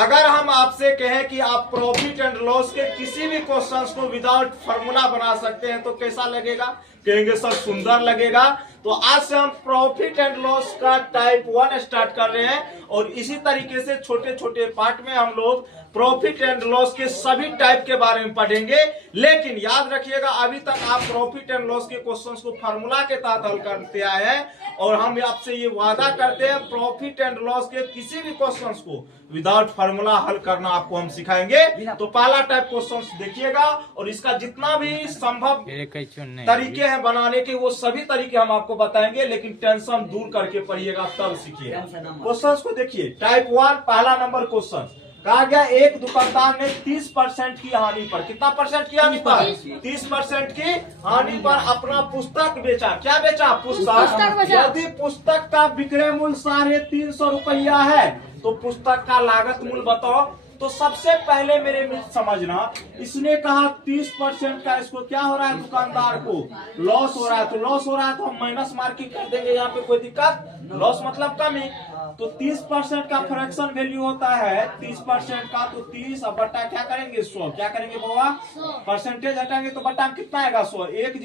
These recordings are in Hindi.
अगर हम आपसे कहें कि आप प्रॉफिट एंड लॉस के किसी भी क्वेश्चंस को विदाउट फार्मूला बना सकते हैं तो कैसा लगेगा? कहेंगे सर सुंदर लगेगा। तो आज से हम प्रॉफिट एंड लॉस का टाइप 1 स्टार्ट कर रहे हैं और इसी तरीके से छोटे छोटे पार्ट में हम लोग प्रॉफिट एंड लॉस के सभी टाइप के बारे में पढ़ेंगे। लेकिन याद रखिएगा, अभी तक आप प्रॉफिट एंड लॉस के क्वेश्चंस को फार्मूला के तहत हल करते आए हैं और हम आपसे ये वादा करते हैं प्रॉफिट एंड लॉस के किसी भी क्वेश्चंस को विदाउट फार्मूला हल करना आपको हम सिखाएंगे। तो पहला टाइप क्वेश्चंस देखिएगा और इसका जितना भी संभव तरीके हैं बनाने के वो सभी तरीके हम आपको बताएंगे, लेकिन टेंशन दूर करके पढ़िएगा तब सीखिएगा। क्वेश्चंस को देखिए। टाइप 1 पहला नंबर क्वेश्चन कहा गया, एक दुकानदार ने 30% की हानि पर, कितना परसेंट की हानि पर? 30% की हानि पर अपना पुस्तक बेचा। क्या बेचा? पुस्तक। यदि पुस्तक का विक्रय मूल्य 350 रुपया है तो पुस्तक का लागत मूल्य बताओ। तो सबसे पहले मेरे मित्र समझना, इसने कहा 30% का इसको क्या हो रहा है, दुकानदार को लॉस हो रहा है। तो लॉस हो रहा है तो हम माइनस मार्किंग कर देंगे, यहाँ पे कोई दिक्कत? लॉस मतलब कमी। तो 30% का फ्रैक्शन वैल्यू होता है 30% का, तो 30 अब बट्टा क्या करेंगे 100। क्या करेंगे बाबा? परसेंटेज हटाएंगे तो बट्टा कितना आएगा 100। 1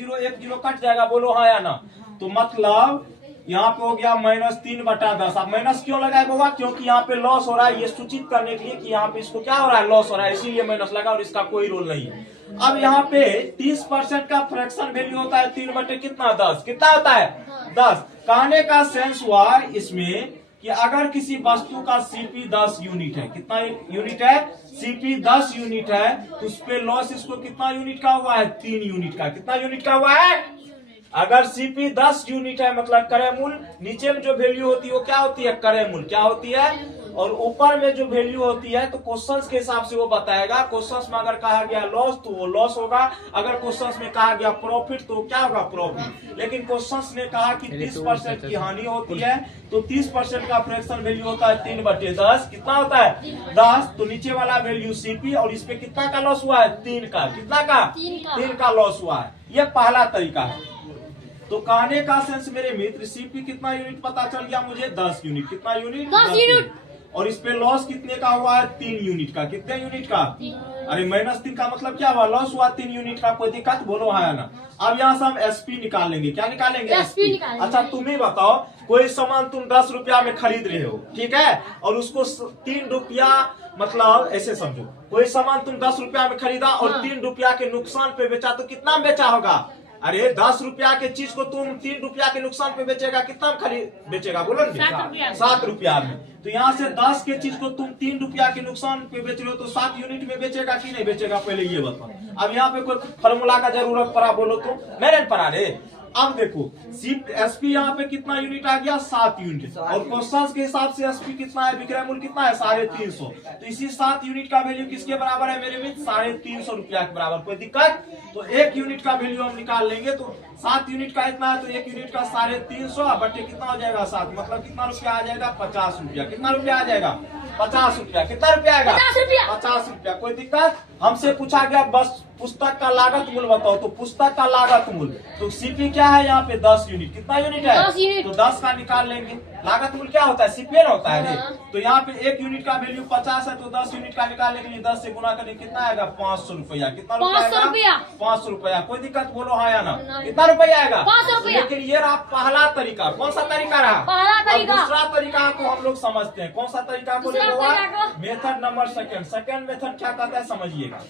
0 कट जाएगा, बोलो हाँ या ना। तो मतलब यहाँ पे हो गया -3/10। अब माइनस क्यों लगाए बाबा? क्योंकि यहाँ पे लॉस हो रहा है, ये सूचित करने के लिए कि यहाँ पे इसको क्या हो रहा है, लॉस हो रहा है, इसीलिए माइनस लगा और इसका कोई रोल नहीं है। अब यहाँ पे 30% का फ्रैक्शन वैल्यू होता है 3 कितना 10। कितना होता है 10। कहने का सेंस हुआ इसमें कि अगर किसी वस्तु का सीपी 10 यूनिट है, कितना यूनिट है? सीपी 10 यूनिट है, तो उस पे लॉस इसको कितना यूनिट का हुआ है? 3 यूनिट का। कितना यूनिट का हुआ है? अगर सीपी 10 यूनिट है मतलब क्रय मूल्य, नीचे में जो वैल्यू होती है वो क्या होती है? क्रय मूल्य। क्या होती है? और ऊपर में जो वैल्यू होती है तो क्वेश्चंस के हिसाब से वो बताएगा। क्वेश्चंस में अगर कहा गया लॉस तो वो लॉस होगा, अगर क्वेश्चंस में कहा गया प्रॉफिट तो क्या होगा? प्रॉफिट। लेकिन क्वेश्चंस ने कहा कि 30% की हानि होती है तो 30% का फ्रैक्शन वैल्यू होता है 3/10। कितना होता है? 10। तो नीचे वाला वैल्यू सीपी और इस पे कितना का लॉस हुआ है? 3 का। कितना का? 3 का लॉस हुआ है। ये पहला तरीका है। तो कहने का सेंस मेरे मित्र, सीपी कितना यूनिट पता चल गया मुझे? 10 यूनिट। कितना यूनिट? 10 यूनिट। और इस पे लॉस कितने का हुआ है? 3 यूनिट का। कितने यूनिट का? अरे -3 का मतलब क्या हुआ? लॉस हुआ 3 यूनिट का। कोई दिक्कत? बोलो हाँ या ना। अब यहाँ से हम एसपी निकालेंगे। क्या निकालेंगे? एसपी। अच्छा तुम ही बताओ, कोई सामान तुम 10 रुपया में खरीद रहे हो, ठीक है, और उसको 3 रुपया, मतलब ऐसे समझो, कोई सामान तुम 10 रुपया में खरीदा और 3 रुपया के नुकसान पे बेचा, तो कितना बेचा होगा? अरे 10 रुपया के चीज को तुम 3 रुपया के नुकसान पे बेचेगा, कितना खरीद बेचेगा? बोलो 7 रुपया में। तो यहाँ से 10 के चीज को तुम 3 रुपया के नुकसान पे बेच रहे हो तो 7 यूनिट में बेचेगा कि नहीं बेचेगा? पहले ये बताओ। अब यहाँ पे कोई फार्मूला का जरूरत पड़ा बोलो तो? मैंने पढ़ा रे। अब देखो एसपी यहाँ पे कितना यूनिट आ गया? 7 यूनिट। और क्वेश्चन के हिसाब से एसपी कितना है? विक्रय मूल्य कितना है? 350। तो इसी 7 यूनिट का वैल्यू किसके बराबर है मेरे मित्र? 350 रुपया के बराबर। कोई दिक्कत? तो 1 यूनिट का वैल्यू हम निकाल लेंगे। तो 7 यूनिट का इतना है तो 1 यूनिट का 350 बटे कितना हो जाएगा? 7। मतलब कितना रुपया आ जाएगा? 50 रुपया। कितना रुपया आ जाएगा? 50 रुपया। कितना रुपया आएगा? 50 रुपया। कोई दिक्कत? हमसे पूछा गया बस पुस्तक का लागत मूल्य बताओ, तो पुस्तक का लागत मूल्य, तो सीपी क्या है यहाँ पे? 10 यूनिट। कितना यूनिट है? 10 यूनिट। तो 10 का निकाल लेंगे। लागत मूल्य क्या होता है? सीपीएन होता है। तो यहाँ पे 1 यूनिट का वैल्यू 50 है तो 10 यूनिट का निकालने के लिए 10 से गुना करने कितना आएगा? 500 रुपया। कितना रुपया आएगा? 500 रुपया। कोई दिक्कत? बोलो हाँ या ना। कितना रुपया आएगा? 500 रुपया। लेकिन ये रहा पहला तरीका। कौन सा तरीका रहा? पहला तरीका। दूसरा तरीका को हम लोग समझते हैं। कौन सा तरीका को? Method number second. Second method क्या कहता है समझिएगा।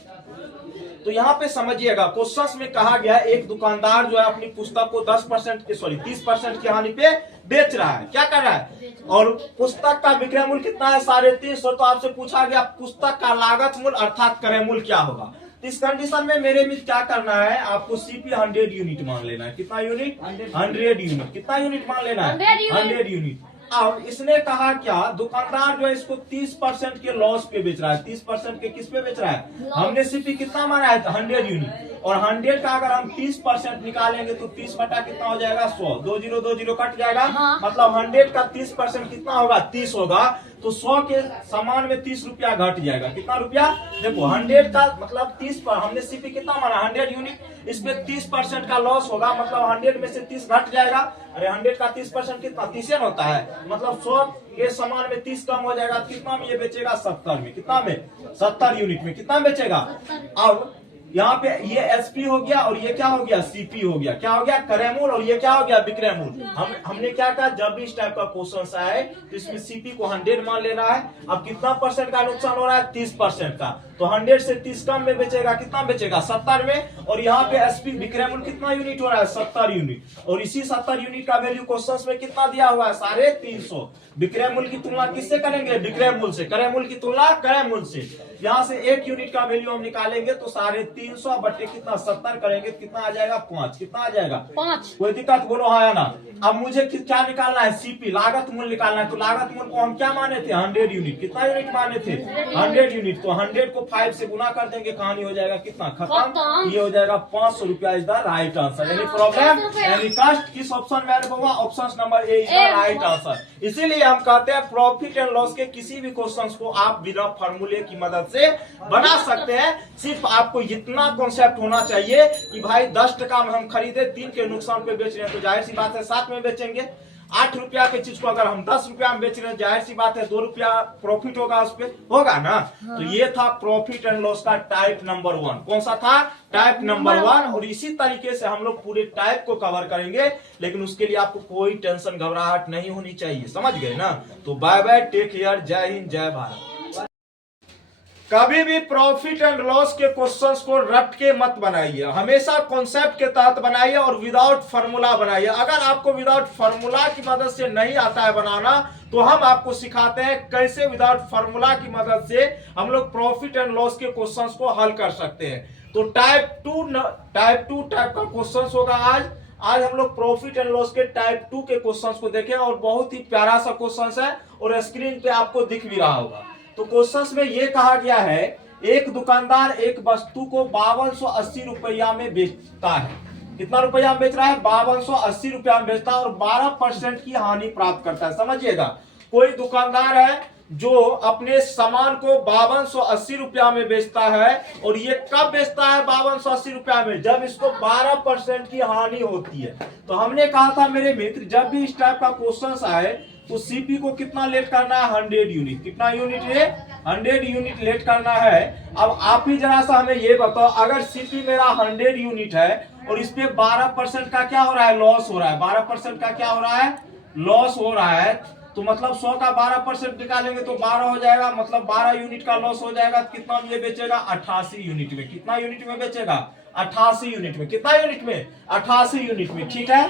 तो यहाँ पे समझिएगा, क्वेश्चंस में कहा गया एक दुकानदार जो है अपनी पुस्तक को 30% की हानि पे बेच रहा है। क्या कर रहा है? और पुस्तक का विक्रय मूल्य कितना है? 350। तो आपसे पूछा गया पुस्तक का लागत मूल्य अर्थात क्रय मूल्य क्या होगा? इस कंडीशन में मेरे मित्र क्या करना है? आपको सीपी 100 यूनिट मान लेना है। कितना यूनिट? 100 यूनिट। कितना यूनिट मान लेना है? 100 यूनिट। अब इसने कहा क्या, दुकानदार जो है इसको 30% के लॉस पे बेच रहा है। 30% के किस पे बेच रहा है? हमने सीपी कितना माना है? 100 यूनिट। और 100 का अगर हम 30% निकालेंगे तो 30 बटा कितना हो जाएगा? 100। 2 0 कट जाएगा। मतलब 100 का 30% कितना होगा? 30 होगा। तो 100 के सामान में 30 रुपया घट जाएगा। कितना रुपया? देखो 100 का मतलब 30 पर हमने सीपी कितना माना 100 यूनिट, इसमें 30% का लॉस होगा, मतलब 100 में से 30 घट जाएगा। अरे 100 का 30% कितना? 30 होता है, मतलब 100 के सामान में 30 कम हो जाएगा। कितना में ये बेचेगा? 70 में। कितना में? 70 यूनिट में कितना बेचेगा? अब यहाँ पे ये एसपी हो गया और ये क्या हो गया? सीपी हो गया। क्या हो गया? क्रय मूल्य, और ये क्या हो गया? विक्रय मूल्य। हमने क्या कहा, जब भी इस टाइप का क्वेश्चन आए तो इसमें सीपी को 100 मान लेना है। अब कितना परसेंट का नुकसान हो रहा है? 30% का, तो 100 से 30 कम में बेचेगा। कितना बेचेगा? 70 में। और यहाँ पे एसपी विक्रय मूल्य कितना यूनिट हो रहा है? 70 यूनिट। और इसी 70 यूनिट का वैल्यू क्वेश्चन में कितना दिया हुआ है? 350। विक्रय मूल्य की तुलना किससे करेंगे? विक्रय मूल्य से। क्रय मूल्य की तुलना क्रय मूल्य से। यहाँ से 1 यूनिट का वैल्यू हम निकालेंगे तो 350 बटे कितना? 70 करेंगे, कितना आ जाएगा? 5। कितना आ जाएगा? 5। कोई दिक्कत? बोलो हाँ या ना। अब मुझे क्या निकालना है? सीपी, लागत मूल्य निकालना है। तो लागत मूल्य को हम क्या माने थे? 100 यूनिट। कितना यूनिट माने थे? 100 यूनिट। तो 100 को 5 से गुना कर देंगे, कहानी हो जाएगा कितना? खत्म। ये हो जाएगा 500 रुपया is the right answer. Any problem? Any कष्ट? किस ऑप्शन में होगा? Option number A is the right answer. इसीलिए हम कहते हैं प्रॉफिट एंड लॉस के किसी भी क्वेश्चन को आप बिना फॉर्मूले की मदद से बना सकते हैं। सिर्फ आपको इतना कॉन्सेप्ट होना चाहिए कि भाई 10 टका में हम खरीदे, 3 के नुकसान पे बेच रहे हैं, तो जाहिर सी बात है 7 में बेचेंगे। 8 रुपया के चीज को अगर हम 10 रुपया में बेच रहे हैं, जाहिर सी बात है 2 रुपया प्रॉफिट होगा उस पर, होगा ना। हाँ। तो ये था प्रॉफिट एंड लॉस का टाइप नंबर 1। कौन सा था? Type number 1। और इसी तरीके से हम लोग पूरे टाइप को कवर करेंगे, लेकिन उसके लिए आपको कोई टेंशन घबराहट नहीं होनी चाहिए। समझ गए ना? तो बाय बाय, टेक केयर, जय हिंद, जय भारत। कभी भी प्रॉफिट एंड लॉस के क्वेश्चंस को रट के मत बनाइए, हमेशा कॉन्सेप्ट के तहत बनाइए और विदाउट फार्मूला बनाइए। अगर आपको विदाउट फार्मूला की मदद से नहीं आता है बनाना, तो हम आपको सिखाते हैं कैसे विदाउट फार्मूला की मदद से हम लोग प्रॉफिट एंड लॉस के क्वेश्चंस को हल कर सकते हैं। तो टाइप टू टाइप का क्वेश्चन होगा आज हम लोग प्रॉफिट एंड लॉस के टाइप 2 के क्वेश्चंस को देखें, और बहुत ही प्यारा सा क्वेश्चन है और स्क्रीन पे आपको दिख भी रहा होगा। तो क्वेश्चंस में ये कहा गया है, एक दुकानदार एक वस्तु को 5280 रुपया में बेचता है। कितना रुपया में बेच रहा है? 5280 रुपया में बेचता है और 12% की हानि प्राप्त करता है। समझिएगा, कोई दुकानदार है जो अपने सामान को 5280 रुपया में बेचता है, और ये कब बेचता है 5280 रुपया में? जब इसको 12% की हानि होती है। तो हमने कहा था मेरे मित्र, जब भी इस टाइप का क्वेश्चन आए तो सीपी को कितना लेट करना है? 100 यूनिट। कितना यूनिट है? 100 यूनिट लेट करना है। अब आप ही जरा सा हमें ये बताओ, अगर सीपी मेरा 100 यूनिट है और इस पे 12% का क्या हो रहा है? लॉस हो रहा है। 12% का क्या हो रहा है? लॉस हो रहा है। तो मतलब 100 का 12% निकालेंगे तो 12 हो जाएगा, मतलब 12 यूनिट का लॉस हो जाएगा। कितना में ये बेचेगा? 88 यूनिट में। कितना यूनिट में बेचेगा? 88 यूनिट में। कितना यूनिट में? 88 यूनिट में। ठीक है,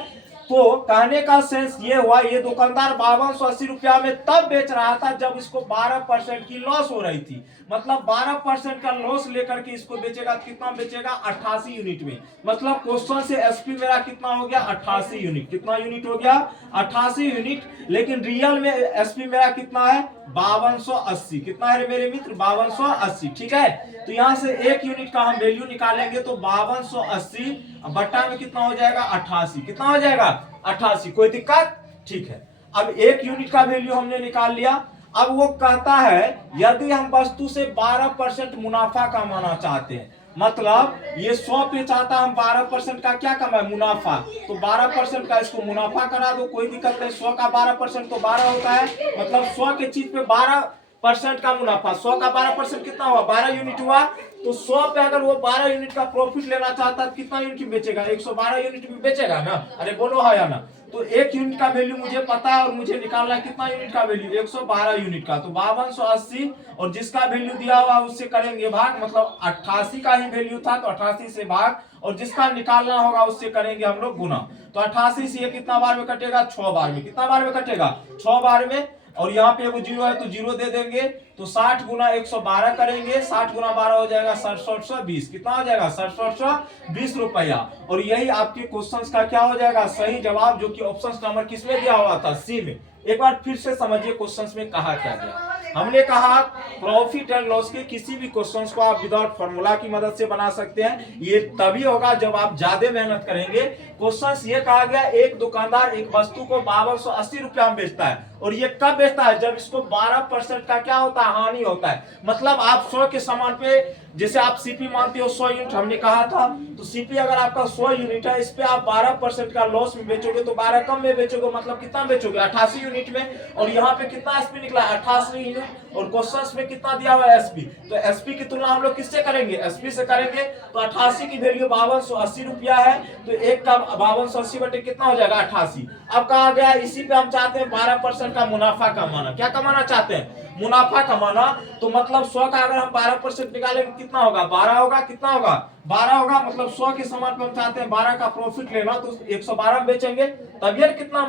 तो कहने का सेंस ये हुआ, ये दुकानदार 5280 रुपया में तब बेच रहा था जब इसको 12% की लॉस हो रही थी। मतलब 12% का लॉस लेकर के इसको बेचेगा। कितना बेचेगा? 88 यूनिट में। मतलब क्वेश्चन से एसपी मेरा कितना हो गया? 88 यूनिट। कितना यूनिट हो गया? 88 यूनिट। लेकिन रियल में एसपी मेरा कितना है? 5280। कितना है मेरे मित्र? 5280। ठीक है, तो यहां से 1 यूनिट का हम वैल्यू निकालेंगे तो 5280 बट्टा में कितना हो जाएगा? 88। कितना हो जाएगा? 88। कोई दिक्कत? ठीक है, अब 1 यूनिट का वैल्यू हमने निकाल लिया। अब वो कहता है यदि हम वस्तु से 12% मुनाफा कमाना चाहते हैं, मतलब ये 100 पे चाहता हम 12% का क्या कमाए? मुनाफा। तो 12% का इसको मुनाफा करा दो, कोई दिक्कत नहीं। 100 का 12% तो 12 होता है, मतलब 100 के चीज पे 12% का मुनाफा। 100 का 12% कितना हुआ? 12 यूनिट हुआ। तो 100 पे अगर वो 12 यूनिट का प्रॉफिट लेना चाहता है, कितना यूनिट में बेचेगा? 112 यूनिट में बेचेगा ना। अरे बोलो हाँ या ना। तो 1 यूनिट का वैल्यू मुझे पता है और मुझे निकालना है कितना यूनिट का वैल्यू? 112 यूनिट का। तो 5280 और जिसका वैल्यू दिया हुआ उससे करेंगे भाग, मतलब 88 का ही वैल्यू था तो 88 से भाग, और जिसका निकालना होगा उससे करेंगे हम लोग गुना। तो 88 से ये कितना बार में कटेगा? 6 बार में। कितना बार में कटेगा? 6 बार में। और यहाँ पे वो 0 है तो 0 दे देंगे। तो 60 गुना 112 करेंगे, 60 गुना 12 हो जाएगा 6720। कितना हो जाएगा? 6720 रुपया। और यही आपके क्वेश्चंस का क्या हो जाएगा? सही जवाब, जो कि ऑप्शन नंबर किसमें दिया हुआ था? सी में। एक बार फिर से समझिए क्वेश्चंस में कहा क्या गया। हमने कहा प्रॉफिट एंड लॉस के किसी भी क्वेश्चंस को आप विदाउट फार्मूला की मदद से बना सकते हैं। ये तभी होगा जब आप ज्यादा मेहनत करेंगे। क्वेश्चन ये कहा गया एक दुकानदार एक वस्तु को 5280 रुपया में बेचता है, और ये कब बेचता है, जब इसको 12% का क्या होता है, हानि होता है। मतलब आप 100 के सामान पे, जैसे आप सीपी मानते हो 100 यूनिट हमने कहा था, तो सीपी अगर आपका 100 यूनिट है, इस पे आप 12% का लॉस में बेचोगे तो 12 कम में बेचोगे, मतलब कितना बेचोगे 88 यूनिट में। और यहाँ पे कितना एसपी निकला 88 यूनिट, और क्वेश्चन में कितना दिया हुआ है एसपी, तो एसपी की तुलना हम लोग किससे करेंगे, एसपी से करेंगे। तो 88 की वैल्यू 5280 रुपया है, तो एक का 5280 बटे कितना हो जाएगा 88। अब कहा गया इसी पे हम चाहते हैं 12% का मुनाफा कमाना। क्या कमाना चाहते हैं, मुनाफा कमाना। तो मतलब 100 का अगर हम 12% निकालेंगे कितना होगा, 12 होगा, कितना होगा 12 होगा। मतलब 100 के सामान पे हम चाहते हैं 12 का प्रॉफिट लेना, तो 112 में बेचेंगे, तब ये कितना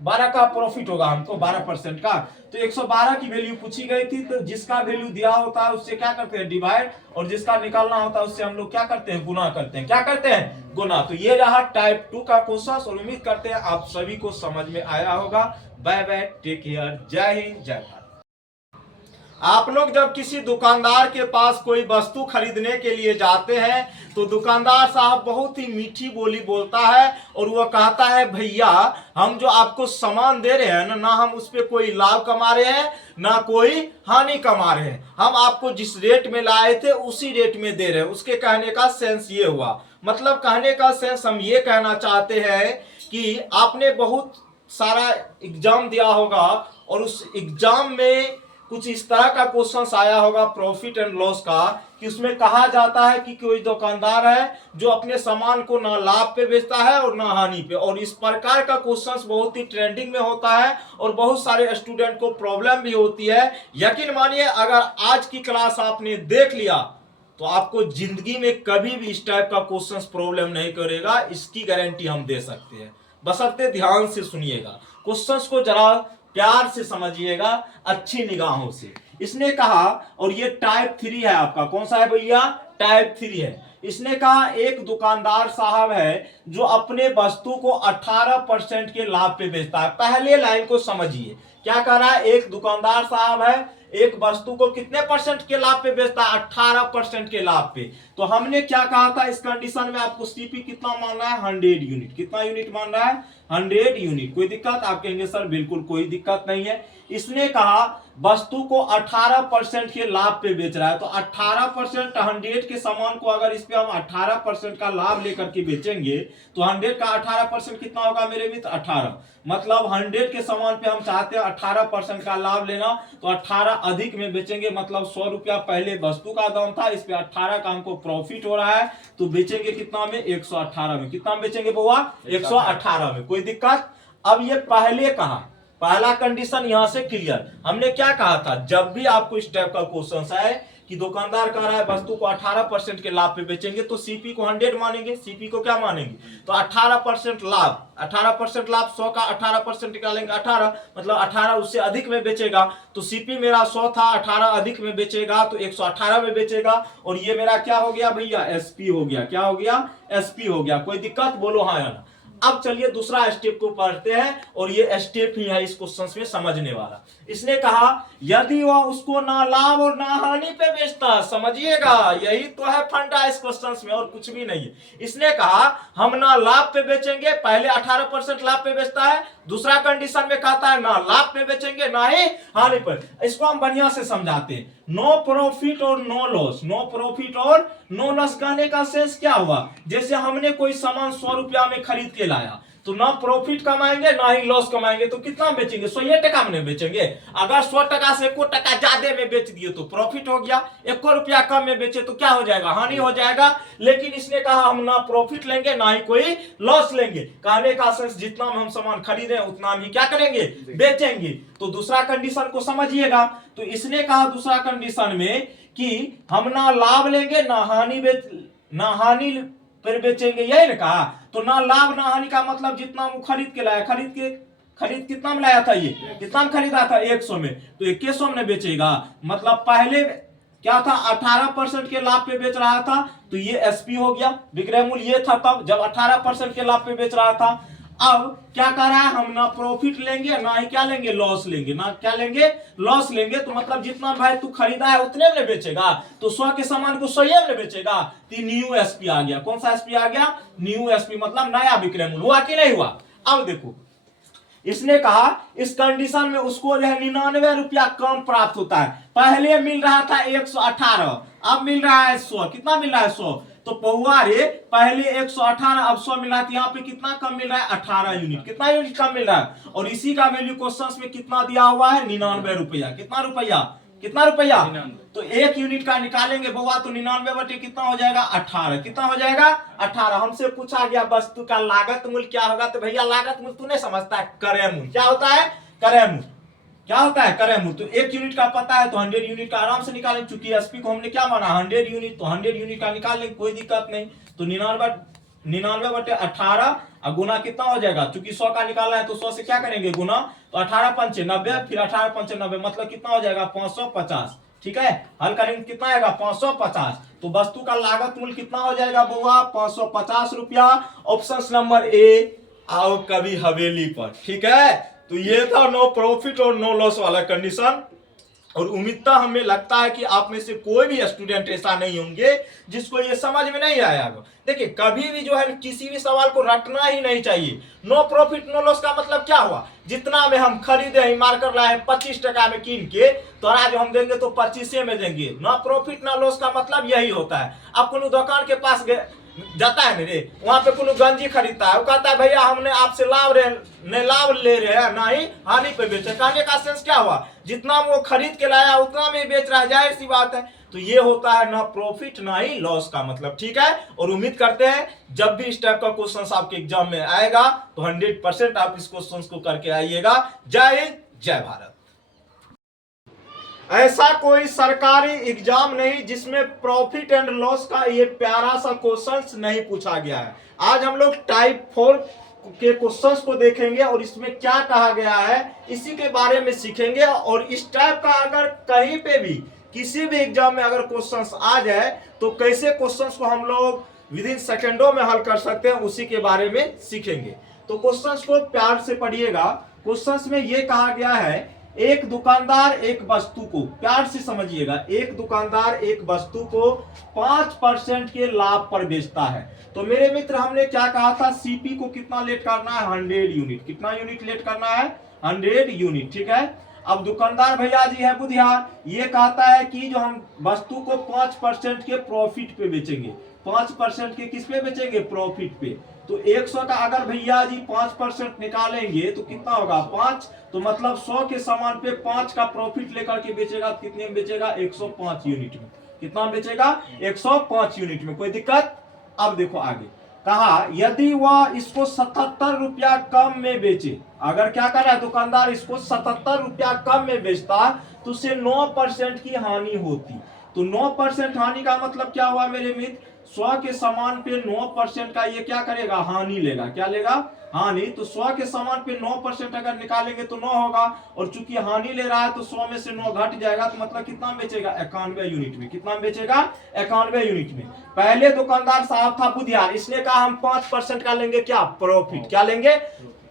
12 का प्रॉफिट होगा हमको 12% का। तो 112 की वैल्यू पूछी गई थी, तो जिसका वैल्यू दिया होता है उससे क्या करते हैं, डिवाइड, और जिसका निकालना होता है उससे हम लोग क्या करते हैं, गुना करते हैं। क्या करते हैं, गुना। तो ये रहा टाइप 2 का क्वेश्चन, और उम्मीद करते हैं आप सभी को समझ में आया होगा। बाय बाय, टेक केयर, जय हिंद, जय भारत। आप लोग जब किसी दुकानदार के पास कोई वस्तु खरीदने के लिए जाते हैं, तो दुकानदार साहब बहुत ही मीठी बोली बोलता है, और वो कहता है भैया हम जो आपको सामान दे रहे हैं ना हम उस पर कोई लाभ कमा रहे हैं ना कोई हानि कमा रहे हैं, हम आपको जिस रेट में लाए थे उसी रेट में दे रहे हैं। उसके कहने का सेंस ये हुआ, मतलब कहने का सेंस हम ये कहना चाहते हैं कि आपने बहुत सारा एग्जाम दिया होगा, और उस एग्जाम में कुछ इस तरह का क्वेश्चन आया होगा प्रॉफिट एंड लॉस का, कि उसमें कहा जाता है कि कोई दुकानदार है जो अपने सामान को ना लाभ पे बेचता है और ना हानि पे। और इस प्रकार का क्वेश्चन बहुत ही ट्रेंडिंग में होता है, और बहुत सारे स्टूडेंट को प्रॉब्लम भी होती है। यकीन मानिए अगर आज की क्लास आपने देख लिया तो आपको जिंदगी में कभी भी इस टाइप का क्वेश्चन प्रॉब्लम नहीं करेगा, इसकी गारंटी हम दे सकते हैं। बशर्ते ध्यान से सुनिएगा, क्वेश्चंस को जरा प्यार से समझिएगा, अच्छी निगाहों से। इसने कहा, और ये टाइप 3 है आपका, कौन सा है भैया, टाइप 3 है। इसने कहा एक दुकानदार साहब है जो अपने वस्तु को 18% के लाभ पे बेचता है। पहले लाइन को समझिए, क्या कह रहा है, एक दुकानदार साहब है एक वस्तु को कितने परसेंट के लाभ पे बेचता है, 18% के लाभ पे। तो हमने क्या कहा था, इस कंडीशन में आपको सीपी कितना मान रहा है, 100 यूनिट। कितना यूनिट मान रहा है, 100 यूनिट। कोई दिक्कत, आप कहेंगे सर बिल्कुल कोई दिक्कत नहीं है। इसने कहा वस्तु को 18% के लाभ पे बेच रहा है, तो 18% 100 के सामान को अगर इस पे हम 18% का लाभ लेकर के बेचेंगे, तो 100 का 18% कितना होगा मेरे मित्र, 18। मतलब 100 के सामान पे हम चाहते हैं 18% का लाभ लेना, तो 18 अधिक में बेचेंगे, मतलब 100 रुपया पहले वस्तु का दाम था, इस पे 18 का हमको प्रॉफिट हो रहा है, तो बेचेंगे कितना में, 118 में। कितना में बेचेंगे बुआ, 118 में। कोई दिक्कत। अब ये पहले कहा, पहला कंडीशन यहां से क्लियर। हमने क्या कहा था, जब भी आपको इस टाइप का क्वेश्चन आए कि दुकानदार कह रहा है वस्तु को 18% के लाभ पे बेचेंगे, तो सीपी को 100 मानेंगे, सीपी को क्या मानेंगे, तो 18% लाभ, 18% लाभ, 100 का 18% निकालेंगे 18, मतलब 18 उससे अधिक में बेचेगा। तो सीपी मेरा 100 था, 18 अधिक में बेचेगा तो 118 में बेचेगा, और ये मेरा क्या हो गया भैया, एसपी हो गया। क्या हो गया, एसपी हो गया। कोई दिक्कत, बोलो हाँ या ना। अब चलिए दूसरा स्टेप को पढ़ते हैं, और ये स्टेप ही है इस क्वेश्चन में समझने वाला। इसने कहा यदि वह उसको ना लाभ और ना हानि पे बेचता, समझिएगा यही तो है फंडा इस क्वेश्चन में, और कुछ भी नहीं है। इसने कहा हम ना लाभ पे बेचेंगे, पहले 18% लाभ पे बेचता है, दूसरा कंडीशन में कहता है ना लाभ पे बेचेंगे ना ही हानि पर। इसको हम बढ़िया से समझाते हैं। नो प्रॉफिट और नो लॉस, नो प्रॉफिट और नो लॉस कहने का सेंस क्या हुआ, जैसे हमने कोई सामान 100 रुपया में खरीद के लाया, तो ना प्रॉफिट कमाएंगे ना ही लॉस कमाएंगे, तो कितना बेचेंगे, 100 टका में बेचेंगे। अगर 100 टका से 1 टका ज्यादा में बेच दिए तो प्रॉफिट हो गया, 1 रुपया कम में बेचे तो क्या हो जाएगा, हानि हो जाएगा। लेकिन इसने कहा हम ना प्रॉफिट लेंगे ना ही कोई लॉस लेंगे। कहने का सेंस जितना हम सामान खरीदे उतना हम ही क्या करेंगे, बेचेंगे। तो दूसरा कंडीशन को समझिएगा। तो इसने कहा दूसरा कंडीशन में कि हम ना लाभ लेंगे ना हानि पर बेचेंगे, यही ना कहा। तो ना लाभ ना हानि का मतलब जितना वो खरीद के लाया, खरीद कितना में लाया था, ये कितना में खरीदा था, 100 में, तो 2100 में बेचेगा। मतलब पहले क्या था, 18% के लाभ पे बेच रहा था, तो ये एसपी हो गया, विक्रय मूल्य ये था तब जब 18% के लाभ पे बेच रहा था। अब क्या कर रहा है, हम ना प्रॉफिट लेंगे ना ही क्या लेंगे, लॉस लेंगे, ना क्या लेंगे, लॉस लेंगे। तो मतलब जितना भाई तू खरीदा है उतने में बेचेगा, तो 100 के सामान को 100 में बेचेगा। तो न्यू एसपी आ गया। कौन सा एसपी आ गया, न्यू एसपी, मतलब नया विक्रय मूल्य। हुआ कि नहीं हुआ। अब देखो इसने कहा इस कंडीशन में उसको जो है 99 रुपया कम प्राप्त होता है। पहले मिल रहा था 118, अब मिल रहा है 100। कितना मिल रहा है, 100। तो पौआ रे पहले 118, अब 100 मिल रहा है। यहाँ पे कितना कम मिल रहा है, 18 यूनिट। कितना यूनिट कम मिल रहा है, और इसी का वैल्यू क्वेश्चन में कितना दिया हुआ है, 99 रुपया। कितना रुपया, कितना रुपया, तो 1 यूनिट का निकालेंगे बउआ, तो 99 बटे कितना हो जाएगा, 18। कितना हो जाएगा, 18। हमसे पूछा गया वस्तु का लागत मूल्य क्या होगा, तो भैया लागत मूल्य तू नहीं समझता है, क्रय मूल्य। क्या होता है, क्रय मूल्य। क्या होता है, क्रय मूल्य। तो 1 यूनिट का पता है तो 100 यूनिट का आराम से निकालेंगे। चूंकि एसपी को हमने क्या माना, 100 यूनिट, तो 100 यूनिट का निकाल लेंगे, कोई दिक्कत नहीं। तो 99 बटे 18 गुना कितना हो जाएगा, चूंकि 100 का निकालना है तो 100 से क्या करेंगे, गुना। तो 18 पंचे 90, फिर 18 पंचे 90, मतलब कितना हो जाएगा, 550। ठीक है, हल करेंगे कितना आएगा, 550। तो वस्तु का लागत मूल्य कितना हो जाएगा बुआ, 550 रुपया। ऑप्शन नंबर ए, आओ कभी हवेली पर। ठीक है, तो ये था नो प्रॉफिट और नो लॉस वाला कंडीशन। और उम्मीदता हमें लगता है कि आप में से कोई भी स्टूडेंट ऐसा नहीं होंगे जिसको ये समझ में नहीं आया। देखिए कभी भी जो है किसी भी सवाल को रटना ही नहीं चाहिए। नो प्रॉफिट नो लॉस का मतलब क्या हुआ, जितना में हम खरीदे मार्कर लाए 25 टका में कीन के, तो आज हम देंगे तो 25 में देंगे। नो प्रॉफिट नो लॉस का मतलब यही होता है। आप कोनो दुकान के पास जाता है मेरे, वहां पे कोनो गंजी खरीदता है, वो कहता है भैया हमने आपसे लाभ ले रहे हैं, ना ही हानि पे बेचे। कहने का सेंस क्या हुआ, जितना वो खरीद के लाया उतना में बेच रहा है, जाहिर सी बात है। तो ये होता है ना प्रॉफिट ना ही लॉस का मतलब। ठीक है, और उम्मीद करते हैं जब भी इस टाइप का क्वेश्चन आपके एग्जाम में आएगा तो 100% आप इस क्वेश्चन को करके आइएगा। जय हिंद, जय भारत। ऐसा कोई सरकारी एग्जाम नहीं जिसमें प्रॉफिट एंड लॉस का ये प्यारा सा क्वेश्चंस नहीं पूछा गया है। आज हम लोग टाइप 4 के क्वेश्चंस को देखेंगे और इसमें क्या कहा गया है इसी के बारे में सीखेंगे। और इस टाइप का अगर कहीं पे भी किसी भी एग्जाम में अगर क्वेश्चंस आ जाए तो कैसे क्वेश्चंस को हम लोग विद इन सेकेंडों में हल कर सकते हैं, उसी के बारे में सीखेंगे। तो क्वेश्चंस को प्यार से पढ़िएगा। क्वेश्चंस में ये कहा गया है, एक दुकानदार एक वस्तु को, प्यार से समझिएगा, एक दुकानदार एक वस्तु को 5% के लाभ पर बेचता है। तो मेरे मित्र हमने क्या कहा था, सीपी को कितना लेट करना है, 100 यूनिट। कितना यूनिट लेट करना है, 100 यूनिट। ठीक है, अब दुकानदार भैया जी है बुधियार, ये कहता है कि जो हम वस्तु को 5% के प्रॉफिट पे बेचेंगे। 5% के किस पे बेचेंगे, प्रॉफिट पे। तो 100 का अगर भैया जी 5% निकालेंगे तो कितना होगा, 5। तो मतलब 100 के सामान पे 5 का प्रॉफिट लेकर के बेचेगा, कितने में बेचेगा, 105 यूनिट में। कितना बेचेगा, 105 यूनिट में। कोई दिक्कत। अब देखो आगे कहा, यदि वह इसको 77 रुपया कम में बेचे, अगर क्या कर रहा है दुकानदार, इसको 77 रुपया कम में बेचता तो उसे 9% की हानि होती। तो 9% हानि का मतलब क्या हुआ मेरे मित्र, 100 के सामान पे 9% का ये क्या करेगा, हानि लेगा। क्या लेगा, हानि। तो 100 के सामान पे 9% अगर निकालेंगे तो 9 होगा, और चूंकि हानि ले रहा है तो 100 में से 9 घट जाएगा, तो मतलब कितना बेचेगा, 91 यूनिट में। कितना बेचेगा, 91 यूनिट में। पहले दुकानदार साहब था बुधियार, इसने कहा हम 5% का लेंगे, क्या, प्रॉफिट। क्या लेंगे,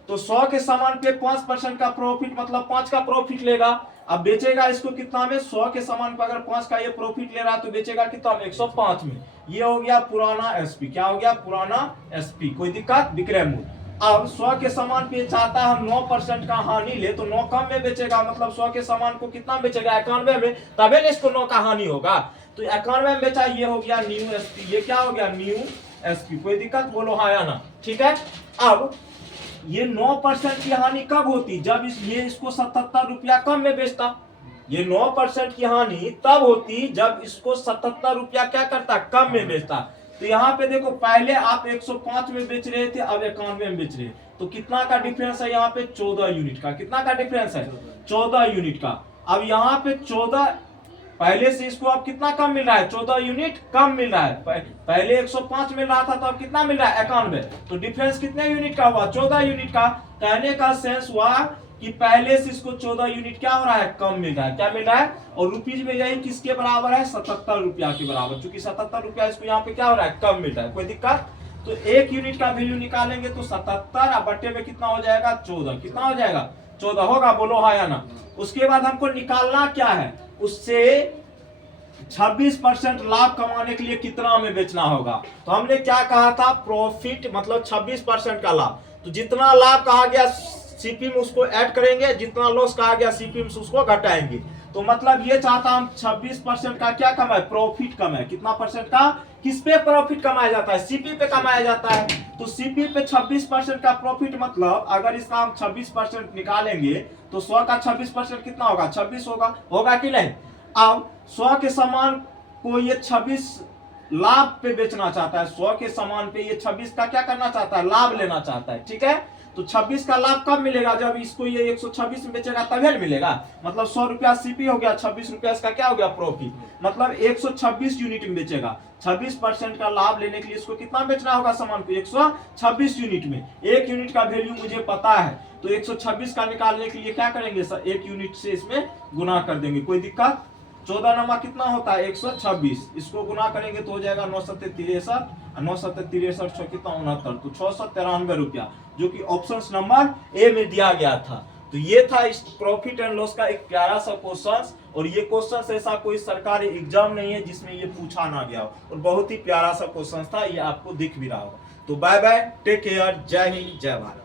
तो 100 के सामान पे 5% का प्रॉफिट, मतलब 5 का प्रॉफिट लेगा। अब बेचेगा इसको कितना में, 100 के सामान पर अगर 5 का ये प्रॉफिट ले रहा है तो बेचेगा कितना में, 105 में। ये हो गया पुराना एसपी। क्या हो गया, पुराना एसपी। कोई दिक्कत, विक्रय मूल्य। अब 100 के सामान पे चाहता है हम 9% का हानि ले, तो 9 कम में बेचेगा, मतलब 100 के सामान को कितना बेचेगा, 91 में, तबे ना इसको 9 का हानि होगा। तो 91 में बेचा, ये हो गया न्यू एसपी। ये क्या हो गया, न्यू एसपी। कोई दिक्कत, बोलो हाँ या ना। ठीक है, अब ये 9% की हानि कब होती, जब ये इसको 77 रुपया कम में बेचता। ये 9% की हानि तब होती जब इसको 77 रुपया क्या करता, कम में बेचता। तो यहाँ पे देखो, पहले आप 105 में बेच रहे थे, अब 91 में बेच रहे हैं, तो कितना का डिफरेंस है यहाँ पे, 14 यूनिट का। कितना का डिफरेंस है, 14 यूनिट का। अब यहाँ पे 14, पहले से इसको अब कितना कम मिल रहा है, 14 यूनिट कम मिल रहा है। पहले 105 मिल रहा था तो अब कितना मिल रहा है, 91। तो डिफरेंस कितने यूनिट का हुआ, 14 यूनिट का। कहने का सेंस हुआ कि पहले से इसको 14 यूनिट क्या हो रहा है, कम मिल रहा है। क्या मिल रहा है, और रुपीज में यही किसके बराबर है, 77 रुपया के बराबर। चूंकि 77 रुपया इसको यहाँ पे क्या हो रहा है, कम मिल रहा है। कोई दिक्कत। तो 1 यूनिट का वैल्यू निकालेंगे तो 77 और बट्टे में कितना हो जाएगा 14। कितना हो जाएगा 14 होगा, बोलो हाँ या ना। उसके बाद हमको निकालना क्या है, उससे 26% लाभ कमाने के लिए कितना हमें बेचना होगा। तो हमने क्या कहा था, प्रॉफिट मतलब 26% का लाभ। तो जितना लाभ कहा गया सीपी में उसको ऐड करेंगे, जितना लॉस कहा गया सीपी में उसको घटाएंगे। तो मतलब ये चाहता हम 26% का क्या कमाए, प्रॉफिट कमाए। कितना परसेंट का, किस पे प्रॉफिट कमाया जाता है, सीपी पे कमाया जाता है। तो सीपी पे 26% का प्रॉफिट, मतलब अगर इसका हम 26% निकालेंगे तो 100 का 26% कितना होगा, 26 होगा। होगा कि नहीं। अब 100 के सामान को ये 26 लाभ पे बेचना चाहता है, 100 के सामान पे ये 26 का क्या करना चाहता है, लाभ लेना चाहता है। ठीक है, तो 26 का लाभ कब मिलेगा, जब इसको ये 126 में बेचेगा तभी मिलेगा। मतलब 100 रुपया सीपी हो गया, 26 रुपया इसका क्या हो गया, प्रॉफिट। मतलब 126 यूनिट में बेचेगा। 26% का लाभ लेने के लिए इसको कितना बेचना होगा सामान को, 126 यूनिट में। 1 यूनिट का वैल्यू मुझे पता है, तो 126 का निकालने के लिए क्या करेंगे सर, 1 यूनिट से इसमें गुना कर देंगे, कोई दिक्कत। 14 नमा कितना होता है 126, इसको गुना करेंगे तो हो जाएगा 9 7 63, 9 7 63 कितना 69, तो 693 रुपया, जो कि ऑप्शन नंबर ए में दिया गया था। तो ये था इस प्रॉफिट एंड लॉस का एक प्यारा सा क्वेश्चन, और ये क्वेश्चन ऐसा कोई सरकारी एग्जाम नहीं है जिसमें ये पूछा ना गया हो, और बहुत ही प्यारा सा क्वेश्चन था, ये आपको दिख भी रहा होगा। तो बाय बाय, टेक केयर, जय हिंद, जय भारत।